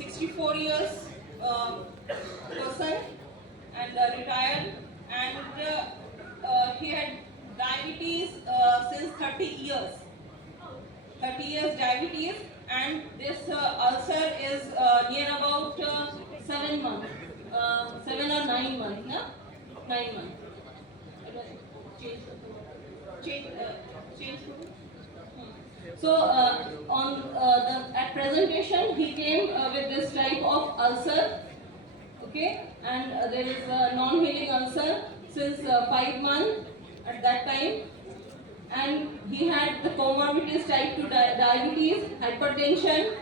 64 years person and retired, and he had diabetes since 30 years. 30 years diabetes, and this ulcer is near about 7 months, 7 or 9 months, no? 9 months. Change, change, change. So on the at presentation, he came with this type of ulcer, okay, and there is a non-healing ulcer since 5 months at that time, and he had the comorbidities type 2 diabetes, hypertension,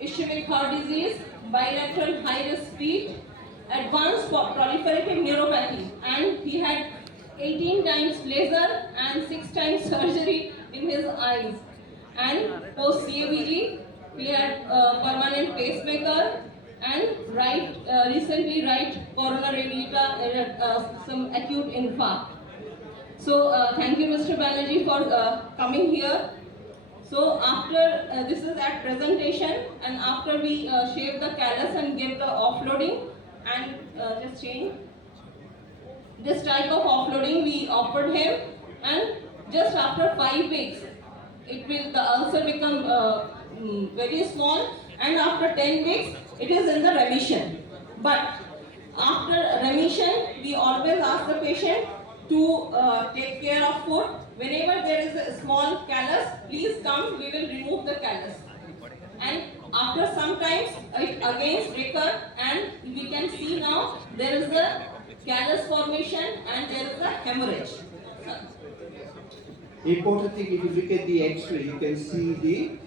ischemic heart disease, bilateral high-risk feet, advanced proliferative neuropathy, and he had 18 times laser and 6 times surgery in his eyes. And post CABG, he had permanent pacemaker and recently right coronary some acute infarct. So thank you, Mr. Banerjee, for coming here. So after this is at presentation, and after we shave the callus and give the offloading and just change this type of offloading we offered him, and just after 5 weeks, the ulcer become very small, and after 10 weeks, it is in the remission. But after remission, we always ask the patient to take care of food. Whenever there is a small callus, please come, we will remove the callus. And after some times, it again recur, and we can see now there is a callus formation and there is a hemorrhage. Important thing, if you look at the X-ray, you can see the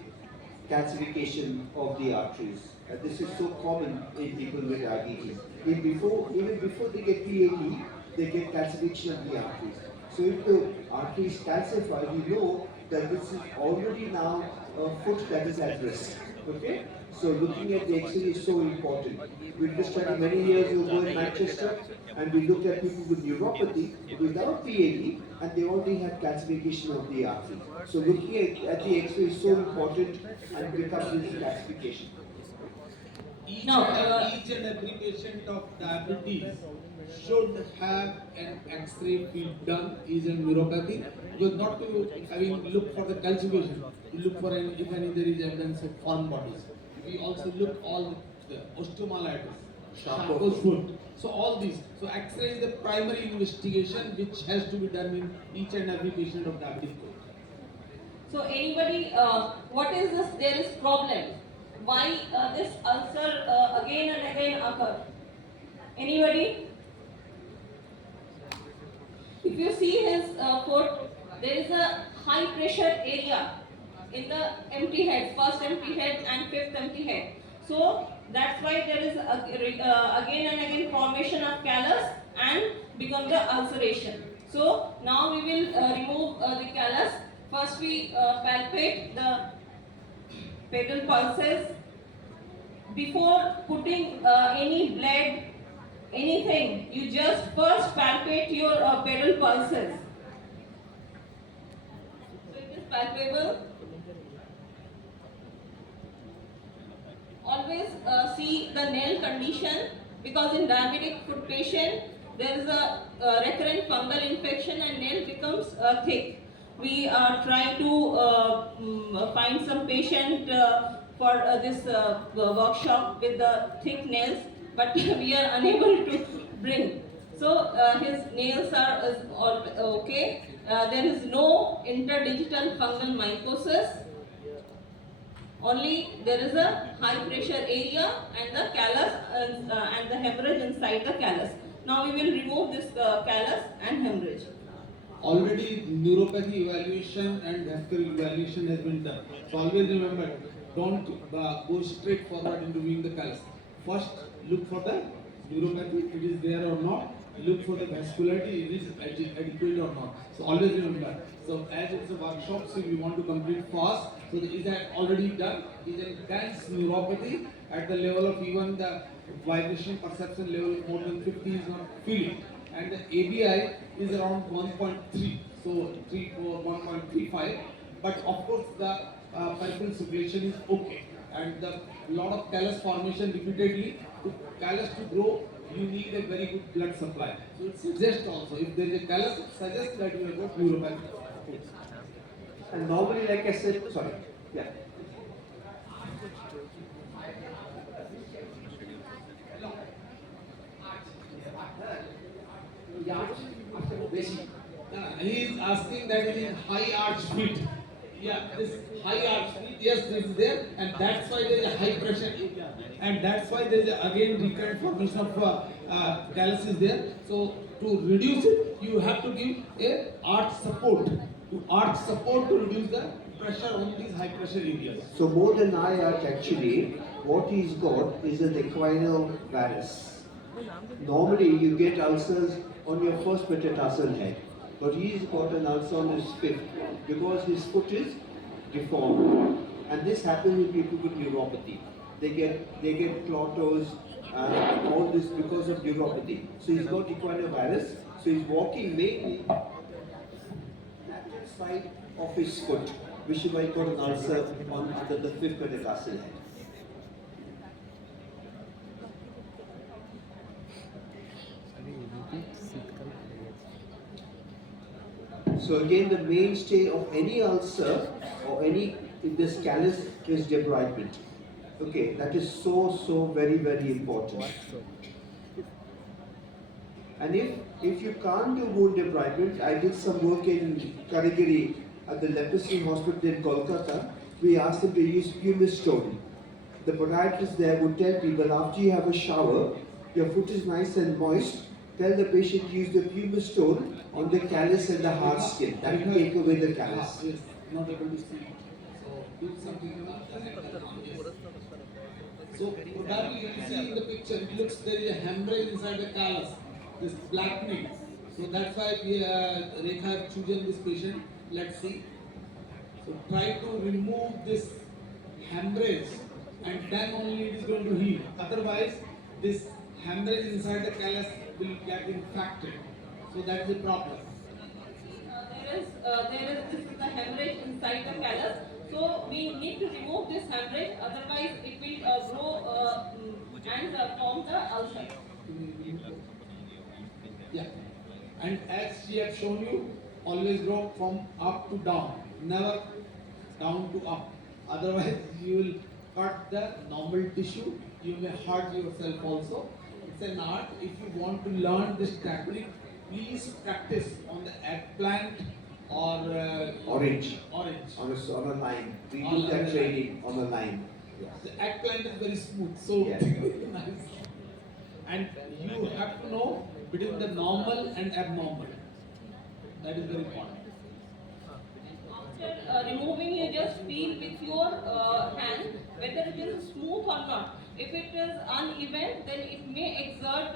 calcification of the arteries. This is so common in people with diabetes. Even before they get PAD, they get calcification of the arteries. So if the artery is calcified, we know that this is already now a foot that is at risk. Okay? So looking at the X-ray is so important. We did a study many years ago in Manchester, and we looked at people with neuropathy without PAD, and they already had calcification of the artery. So looking at the X-ray is so important, and becomes this calcification. Each and every patient of diabetes should have an X-ray field done is in neuropathy, because not to look for the calcification, we look for if any there is evidence of foreign bodies. We also look all the osteomyelitis, Charcot's foot. So all these. So X-ray is the primary investigation which has to be done in each and every patient of diabetic. So anybody, what is this? There is problem. Why this ulcer again and again occur? Anybody? If you see his foot, there is a high pressure area in the empty head, first empty head and fifth empty head. So that's why there is again and again formation of callus and become the ulceration. So now we will remove the callus. First we palpate the pedal pulses. Before putting any blood, anything, you just first palpate your pedal pulses. So it is palpable. Always see the nail condition, because in diabetic foot patient there is a recurrent fungal infection and nail becomes thick. We try to find some patient for this workshop with the thick nails, but we are unable to bring. So his nails are all okay. There is no interdigital fungal mycosis. Only there is a high pressure area and the callus and the hemorrhage inside the callus. Now we will remove this callus and hemorrhage. Already neuropathy evaluation and vascular evaluation has been done. So always remember, don't go straight forward into doing the callus. First, look for the neuropathy, if it is there or not. Look for the vascularity, it is adequate or not. So always remember. So as it's a workshop, so we want to complete fast. So is that already done? Is a dense neuropathy at the level of even the vibration perception level more than 50 is not feeling. And the ABI is around 1.3, so 1.35. But of course the peripheral circulation is okay. and the lot of callus formation repeatedly. To callus to grow, you need a very good blood supply. So it suggests also, if there is a callus, it suggests that you have got neuropathy. And normally, like I said, sorry, yeah. He is asking that it is high arch feet. Yeah, this high arch feet, yes, this is there, and that's why there is a high pressure area, and that's why there is again recurrent formation of callus is there. So to reduce it, you have to give a arch support to reduce the pressure on these high pressure areas. So more than high arch actually, what he's got is an equinal varus. Normally you get ulcers on your first metatarsal head, but he's got an ulcer on his fifth because his foot is deformed. And this happens with people with neuropathy. They get clotos, all this because of neuropathy. So he's got equinal varus, so he's walking mainly lateral side of his foot, which is why he got an ulcer on under the fifth metatarsal head. So again, the mainstay of any ulcer or any in this callus is debridement. Okay, that is so very important. And if you can't do wound debridement, I did some work in Karigiri at the leprosy hospital in Kolkata. We asked them to use pumice stone. The podiatrist there would tell people after you have a shower, your foot is nice and moist, tell the patient to use the pumice stone on the callus and the hard skin. That will take away the callus. Yes, not able to speak. So do something about that. So probably you can see in the picture, it looks there is a hemorrhage inside the callus, this blackening. So that's why we Rekha have chosen this patient. Let's see. So try to remove this hemorrhage, and then only it is going to heal. Otherwise, this hemorrhage inside the callus will get infected. So that is the problem. This is the hemorrhage inside the callus. So we need to remove this hemorrhage, otherwise it will grow and form the ulcer. Yeah. And as she have shown you, always grow from up to down, never down to up. Otherwise, you will cut the normal tissue. You may hurt yourself also. It's an art. If you want to learn this technique, please practice on the eggplant or Orange. Orange. On a line. We On do that a training on a line. Yeah. The eggplant is very smooth, so Yeah. nice. And you have to know between the normal and abnormal. That is very important. After removing, you just feel with your hand whether it is smooth or not. If it is uneven, then it may exert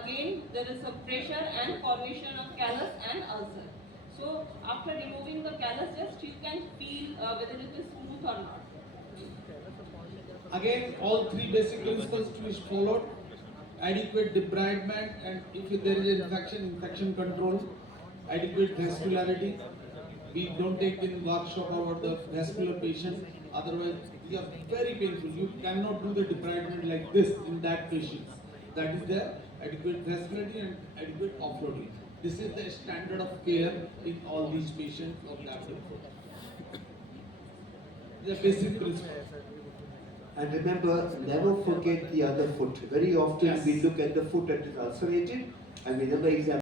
again there is a pressure and formation of callus and ulcer. So after removing the callus, just you can feel whether it is smooth or not. Again, all three basic principles to be followed: adequate debridement, and if there is infection, infection control, adequate vascularity. We don't take in workshop about the vascular patient, otherwise they are very painful. You cannot do the debridement like this in that patient. That is the adequate vascularity and adequate offloading. This is the standard of care in all these patients of diabetes. The basic principle. And remember, never forget the other foot. Very often Yes. we look at the foot that is ulcerated and we never examine